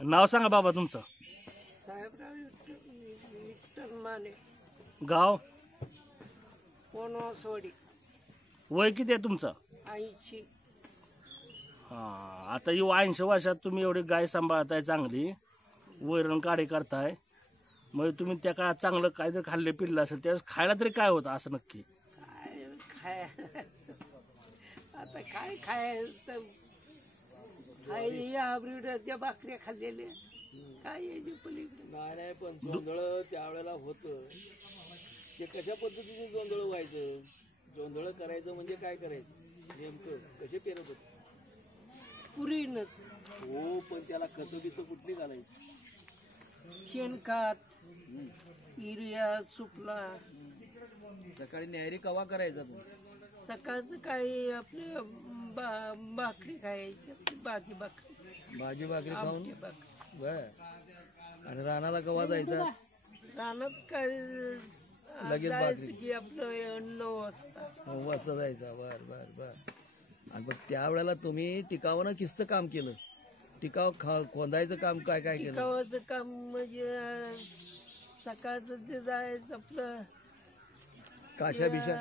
नाव सांगा बाबा तुमचं. साहेबराव विठ्ठल माने, गाव. वनवासवाडी. वय किती आहे तुमचं. 80. हां, आता ही 80 वर्षात तुम्ही एवढी गाय सांभाळताय, चांगली वैरण काढे करताय, मग तुम्ही त्या काळात चांगलं काहीतरी खाल्ले पिल्लं असेल, त्यावेळेस खायला तरी काय होतं असं नक्की. काय खाय आता काय खायचं. या ब्रिडाच्या भाकऱ्या खाल्लेल्या काय याच्या पलीकडे नाही. पण जोंधळ त्यावेळेला होतं ते कशा पद्धतीने जोंधळ व्हायचं. जोंधळ करायचं म्हणजे काय करायचं नेमकं, कसे पेरत होते. पुरीनच. हो, पण त्याला खतं बितं कुठली घालायची. शेणखत, युरिया, सुपला. सकाळी न्याहारी कवा करायचा तू. सकाळचं काय आपल्या भाकरी खायची, आपली भाजी भाकरी खाऊन आमटी भाकरी. बर. आणि रानाला कवा जायचा. रानात काय लगेच भाकरी. की आपलं 9 वाजता. 9 वाजता जायचा. बर बर बर. आणि मग त्यावेळेला तुम्ही टिकावानं किस्त काम केलं. टिकाव खोदायचं काम काय काय केलं. टिकावाचं काम म्हणजे सकाळचं ते जायचं आपलं काशा बिशा.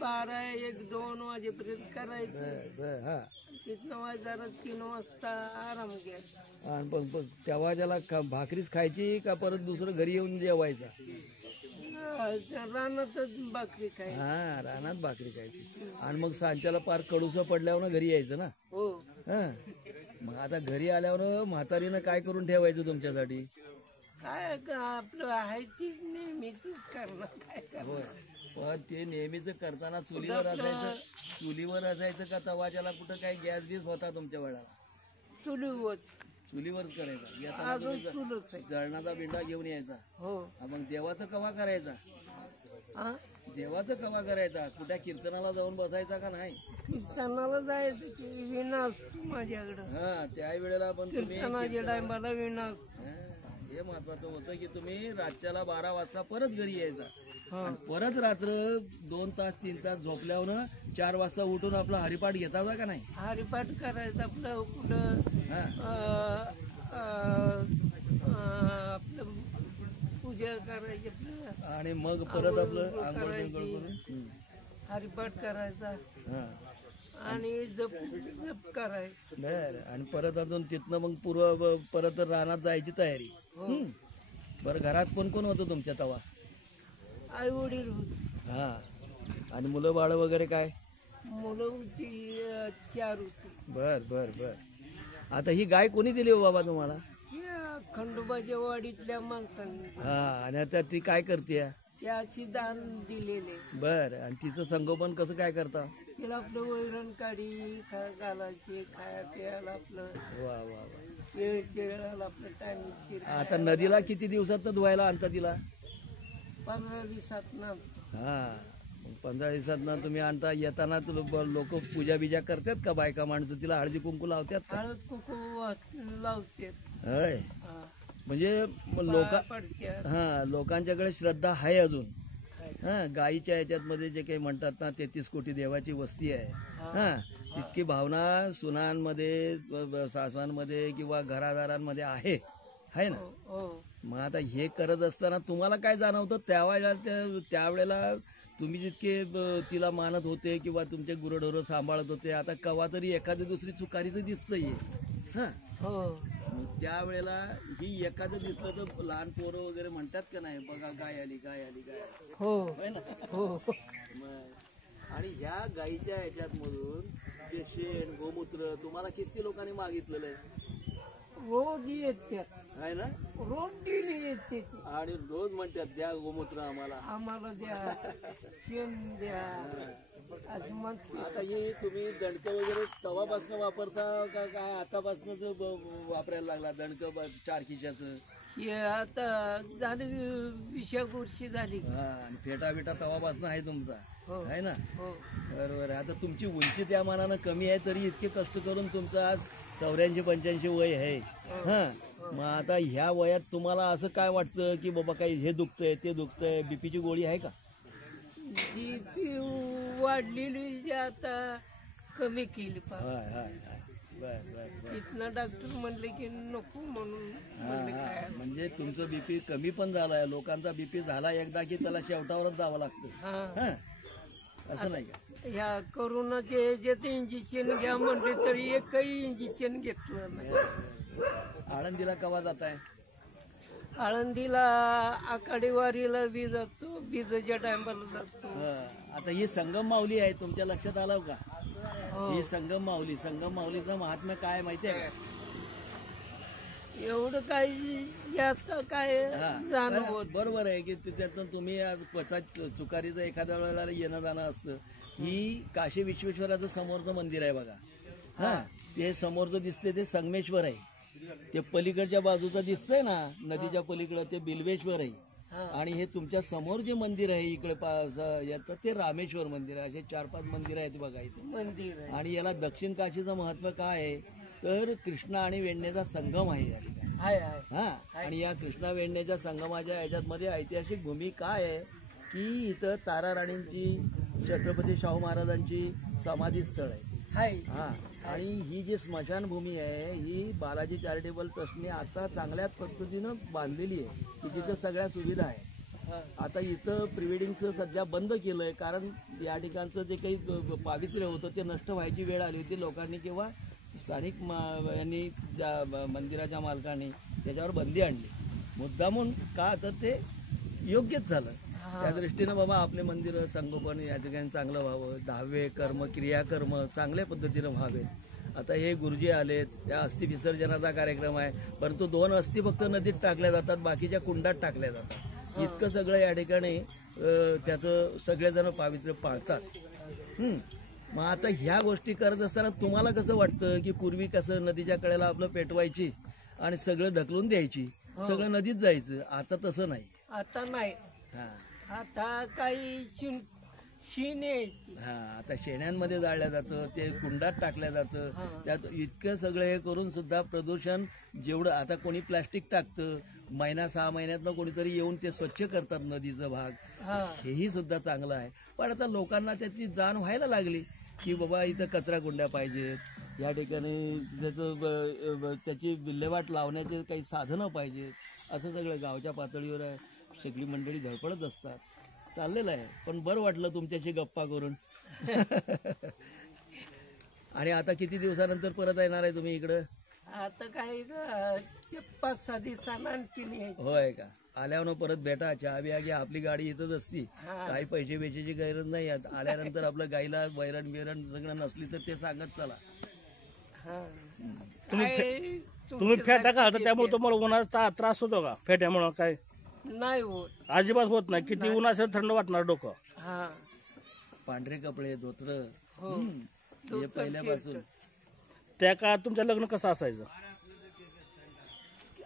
12, 1, 2 वाजेपर्यंत करायचं. बर. हा. तिथनं वाजायला 3 वाजता आराम घ्यायचा. आणि पण तेव्हा त्याला भाकरीच खायची का परत दुसरं घरी येऊन जेवायचा. रानातच भाकरी खायची. हा, रानात भाकरी खायची. आणि मग सांच्याला पार कडूस पडल्यावर घरी यायचं ना. हो. हा. मग आता घरी आल्यावर म्हातारीनं काय करून ठेवायचं तुमच्यासाठी. काय आपलं आहे तीच नेहमीच करणार. काय करणार. पण ते नेहमीच करताना चुलीवर असायचं का तवाच्याला कुठं काय गॅस बीस होता तुमच्या वेळेला. चुलीवरच करायचा. येताना जळणाचा बिंडा घेऊन यायचा. हो. मग देवाचं कवा करायचा. देवाचं कवा करायचा. कुठल्या कीर्तनाला जाऊन बसायचा का नाही. कीर्तनाला जायचं की विना असतो माझ्याकडं. हा, त्यावेळेला पण कीर्तनाच्या टायमाला विना असतो. हे महत्वाचं होतं की तुम्ही रातच्याला 12 वाजता परत घरी यायचा. परत रात्र 2 तास 3 तास झोपल्यावर 4 वाजता उठून आपला हरिपाठ घेता का नाही. हरिपाठ करायचं आपलं कुठं आपलं पूजा करायची आपलं. आणि मग परत आपलं आंघोळ करून हरिपाठ करायचा आणि जप करायचं. बर. आणि परत अजून तिथनं मग परत रानात जायची तयारी. बरं, घरात कोण कोण होतं तुमच्या तवा. आई वडील होते. हा. आणि मुलं बाळ वगैरे काय. मुलं होती 4 होती. बर बर बर. आता ही गाय कोणी दिली हो बाबा तुम्हाला. खंडोबाच्या वाडीतल्या माणसांनी. हा. आणि आता ती काय करते. त्याची दान दिलेले. बर. आणि तिचं संगोपन कसं काय करता. तिला आपलं वैरण काढी घालायचे, खाया प्यायला आपलं. वा वा वा. वेळेला आपलं टाइम. आता नदीला किती दिवसात धुवायला आणता तिला. 15 दिवसात ना. हा. 15 दिवसात ना तुम्ही आणता. येताना लोक पूजा बिजा करतात का बायका माणसं. तिला हळदी कुंकू लावतात का. हळद कुंकू लावते. होय. म्हणजे लोकांच्याकडे श्रद्धा आहे अजून. हा. गायीच्या याच्यात मध्ये जे काही म्हणतात ना 33 कोटी देवाची वस्ती आहे. हा. इतकी भावना सुनांमध्ये, सासवांमध्ये किंवा घरादारांमध्ये आहे ना. मग आता हे करत असताना तुम्हाला काय जाणवतं त्यावेळेला तुम्ही जितके तिला मानत होते किंवा तुमचे गुरढोरं सांभाळत होते. आता कवा तरी एखादी दुसरी चुकारी तर दिसतंय. हा. त्यावेळेला ही एखादं दिसलं तर लहान पोरं वगैरे म्हणतात का नाही, बघा गाय आली गाय आली गाय. हो ना. आणि ह्या गायीच्या ह्याच्यात मधून ते शेण गोमूत्र तुम्हाला किती लोकांनी मागितलेलं आहे. रोज येतात आहे ना. रोज डेली येते. आणि रोज म्हणतात द्या गोमूत्र आम्हाला द्या, शेण द्या. आता हे तुम्ही दणकं वगैरे तवापासून वापरता का काय आतापासूनच वापरायला लागला दणकं 4 खिशाचं. हे आता झाली 20 वर्षी झाली. आणि फेटा बिटा तवापासून आहे तुमचा. आहे ना. बरोबर. आता तुमची उंची त्या मानानं कमी आहे तरी इतके कष्ट करून तुमचं आज 84-85 वय आहे. हा. मग आता ह्या वयात तुम्हाला असं काय वाटतं की बाबा काही हे दुखतंय ते दुखतंय. बीपीची गोळी आहे का. बीपी वाढलेली आता कमी केली. बर बर. इथनं डॉक्टर म्हणले की नको म्हणून म्हणले काय म्हणजे तुमचं बीपी कमी पण झालाय, लोकांचा बीपी झाला एकदा की त्याला शेवटावरच जावं लागतं. हा हं? असं नाही का? ह्या कोरोनाचे याच्यात इंजेक्शन घ्या म्हणले तरी एकही इंजेक्शन घेतलं नाही. आळंदीला केव्हा जात आहे? आळंदीला आकाडेवारीला बी जातो, बीजाच्या टायमाला जातो. आता ही संगम माऊली आहे, तुमच्या लक्षात आलं का? हो. ही संगम माऊलीचं महात्म्य काय माहिती आहे का? एवढं काही जास्त काय जाणवत. बरोबर आहे की त्यातून तुम्ही क्वचित चुकारीचं एखाद्या वेळेला येणं जाणं असतं. ही काशी विश्वेश्वराचं समोरचं मंदिर आहे बघा. हा, हे समोरचं दिसते ते संगमेश्वर आहे. ते पलीकडच्या बाजूचं दिसतंय ना नदीच्या पलीकडं ते बिल्वेश्वर आहे. आणि हे तुमच्या समोर जे मंदिर आहे इकडे येतं ते रामेश्वर मंदिर आहे. असे 4-5 मंदिर आहेत बघा इथे मंदिर आहे. आणि याला दक्षिण काशीचं महत्व काय आहे तर कृष्णा आणि वेण्णेचा संगम आहे या ठिकाणी. आहे आहे. हा, आणि या कृष्णा वेण्णेच्या संगमाच्या याच्यामध्ये ऐतिहासिक भूमी काय आहे की इथं तारा राणींची, छत्रपती शाहू महाराजांची समाधी स्थळ आहे. आहे. हा, आणि ही जी स्मशानभूमी आहे ही बालाजी चॅरिटेबल ट्रस्टने आता चांगल्या पद्धतीनं बांधलेली आहे की तिथं सगळ्या सुविधा आहे. हा. आता इथं प्रिवेडिंगचं सध्या बंद केलंय कारण या ठिकाणचं जे काही पावित्र्य होतं ते नष्ट व्हायची वेळ आली होती. लोकांनी किंवा स्थानिक यांनी मंदिराच्या मालकांनी त्याच्यावर बंदी आणली मुद्दामून का तर ते योग्यच झालं. त्या दृष्टीनं बाबा आपले मंदिर संगोपन या ठिकाणी चांगलं व्हावं, दहावे कर्म क्रियाकर्म चांगल्या पद्धतीनं व्हावे. आता हे गुरुजी आलेत, त्या अस्थि विसर्जनाचा कार्यक्रम आहे, परंतु 2 अस्थी फक्त नदीत टाकल्या जातात, बाकीच्या कुंडात टाकल्या जातात. इतकं सगळं या ठिकाणी त्याचं सगळेजण पावित्र्य पाळतात. मग आता ह्या गोष्टी करत असताना तुम्हाला कसं वाटतं की पूर्वी कसं नदीच्या कडेला आपलं पेटवायची आणि सगळं ढकलून द्यायची, सगळं नदीत जायचं, आता तसं नाही. आता नाही. हा आता काही शिने हा, आता शेण्यांमध्ये जाळल्या जातं, ते कुंडात टाकल्या जातं. त्यात इतकं सगळं हे करून सुद्धा प्रदूषण जेवढं, आता कोणी प्लास्टिक टाकतं, 1-6 महिन्यातनं कोणीतरी येऊन ते स्वच्छ करतात नदीचा भाग, हेही सुद्धा चांगलं आहे. पण आता लोकांना त्याची जाण व्हायला लागली की बाबा इथं कचरा कुंड्या पाहिजेत, या ठिकाणी त्याची विल्हेवाट लावण्याचे काही साधनं पाहिजेत. असं सगळं गावच्या पातळीवर आहे, सगळी मंडळी धडपडत असतात, चाललेलं आहे. पण बरं वाटलं तुमच्याशी गप्पा करून. आणि आता किती दिवसानंतर परत येणार आहे तुम्ही इकडं? आता काही 5-6 दिवसांना आणखीन यायचं. होय का? आल्यावर परत भेटा, चहा बिया घ्या, आपली गाडी इथंच असती, काही पैसे बेचेची गरज नाही. आल्यानंतर आपलं गाईला वैरण बिरण सगळं नसली तर ते सांगत चला. तुम्ही फेटा का त्यामुळे तुम्हाला उन्हाचा त्रास होतो का फेट्यामुळे? काय नाही होत, अजिबात होत नाही. किती ऊन असेल थंड वाटणार डोकं. पांढरे कपडे, धोत्र हो. हे पहिल्यापासून. त्या काळात तुमचं लग्न कसं असायचं?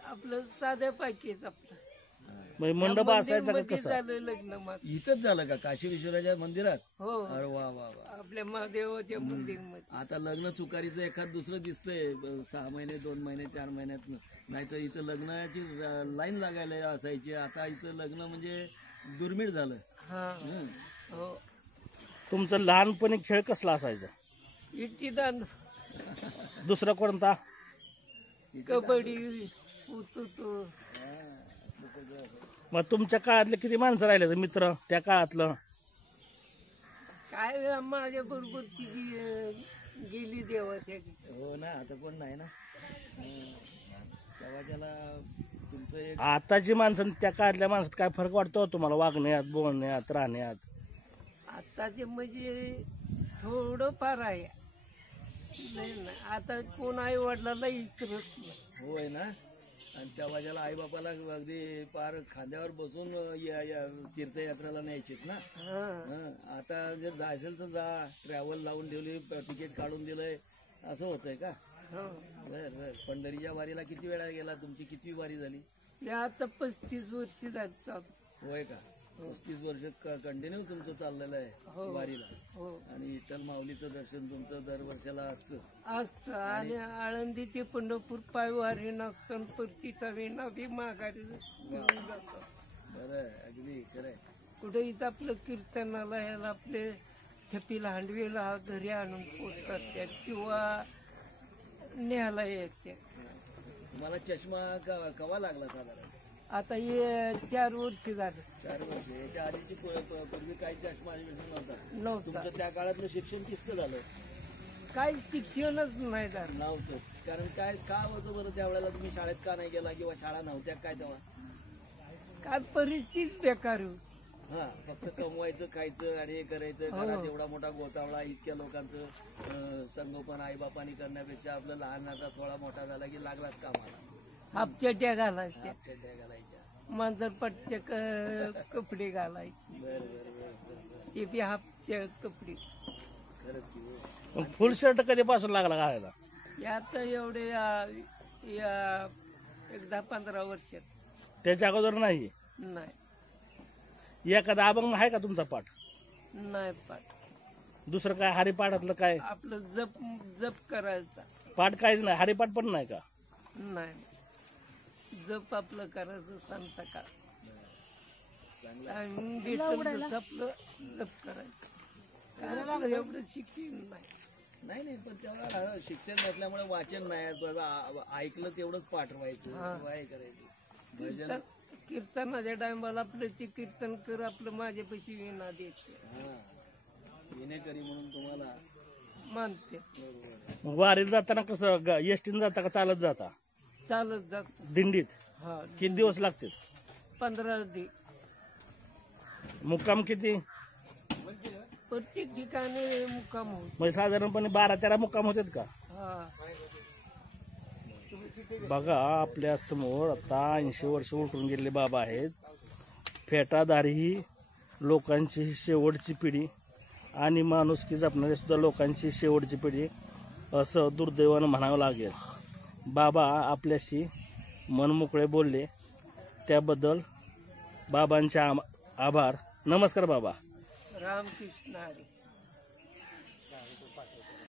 आपलं साध्या पाकीच आपलं म्हणजे मंडप असायचा का कसं? झालं लग्न माझं. इथंच झालं का काशी विश्वराच्या मंदिरात? हो, अरे वा वा वा. आपल्या महादेवाच्या मंदिरमध्ये. आता लग्न चुकारीचं एखाद दुसरं दिसतंय 6 महिने 2 महिने 4 महिन्यात. नाहीतर इथं लग्नाची लाईन लागायला असायची. आता इथं लग्न म्हणजे दुर्मिळ झालं. हो. तुमचं लहानपणी खेळ कसला असायचा? इट्टीदांडू, दुसरा कोणता? कबड्डी, उतू. मग तुमच्या काळातले किती माणसं राहिले मित्र त्या काळातलं? काय माझ्या बरोबरची गेली देवाच्या. हो ना, आता कोण नाही ना. तेव्हा त्याला तुमचं एक आताची माणसं त्या काळातल्या माणसात काय फरक वाटतो तुम्हाला वागण्यात, बोलण्यात, राहण्यात? आताचे म्हणजे थोडं फार आहे. नाही ना, आता कोण आई वडिलाला विचारत नाही. होय ना. आणि तेव्हा ज्याला आई बापाला अगदी पार खांद्यावर बसून तीर्थयात्रेला न्यायचीत ना. आता जर जायचं तर जा, ट्रॅव्हल लावून ठेवली, तिकीट काढून दिलंय, असं होतंय का? पंढरीच्या वारीला किती वेळा गेला? तुमची किती वारी झाली? आता 35 वर्ष झाली. होय का? 35 वर्ष कंटिन्यू तुमचं चाललेलं आहे वारीला. आणि विठ्ठल माऊलीचं दर्शन तुमचं दरवर्षाला असतं. आणि आळंदीचे पंढरपूर पायवारी नसतं, परतीचा वेणा बी माघारी घेऊन जातो. बरं, अगदी खरंय. कुठे इथं आपलं कीर्तनाला याला आपले छपीला हांडवीला घरी आणून पोच करतात किंवा न्यायला येते. तुम्हाला चष्मा कवा लागला साधारण? आता हे 4 वर्ष झालं. 4 वर्ष. याच्या आधीची पूर्वी काही चष्मा नव्हता. नव्हता. तुमचं त्या काळातलं शिक्षण किस्त झालं? काही शिक्षणच नाही झालं. नव्हतं. कारण काय का होतं बरं त्यावेळेला? तुम्ही शाळेत का नाही गेला किंवा शाळा नव्हत्या काय तेव्हा? काय परिस्थिती बेकार होती. हा, फक्त कमवायचं, खायचं आणि हे करायचं. घरात एवढा मोठा गोतावळा, इतक्या लोकांचं संगोपन आईबापानी करण्यापेक्षा आपलं लहानाचा थोडा मोठा झाला की लागलाच कामाला. हापचट्या घालायच्या, आपल्या त्या घालायच्या. मांजरपट्टे कपडे घालायचे. बरं. ते बी हापचे कपडे. खरंच की हो. मग फुल शर्ट कधीपासून लागला घालायला? यात एवढे एक 10-15 वर्षात त्याच्या अगोदर नाही? नाही. एखादा अभंग आहे का तुमचा पाठ? नाही पाठ. दुसरं काय हरिपाठातलं काय आपलं जप करायचा. पाठ काहीच नाही? हरिपाठ पण नाही का? नाही. जप आपलं करायचं सांगता का आपलं जप करायचं. काय आपलं एवढं शिक्षण नाही. पण तेव्हा शिक्षण नसल्यामुळे वाचन नाही. ऐकलं तेवढंच पाठवायचं किंवा हे करायचं. कीर्तनाच्या टायमाला आपलं ते कीर्तन कर, आपलं माझ्यापाशी विना द्यायचे. विनेकरी म्हणून तुम्हाला मानते. मग वारीला जाताना कसं एसटीने जाता का चालत जाता? चालत जात. दिंडीत हा. किती दिवस लागतील? 15 दिवस. मुक्काम किती? प्रत्येक ठिकाणी मुक्काम होत. म्हणजे साधारणपणे 12-13 मुक्काम होतात का? हा. बघा आपल्या समोर आता 80 वर्ष उलटून गेलेले बाबा आहेत. फेटादारी ही लोकांची शेवटची पिढी आणि माणुसकी जपणारी सुद्धा लोकांची शेवटची पिढी असं दुर्दैवानं म्हणावं लागेल. बाबा आपल्याशी मनमोकळे बोलले त्याबद्दल बाबांचे आभार. नमस्कार बाबा. रामकृष्ण हरी.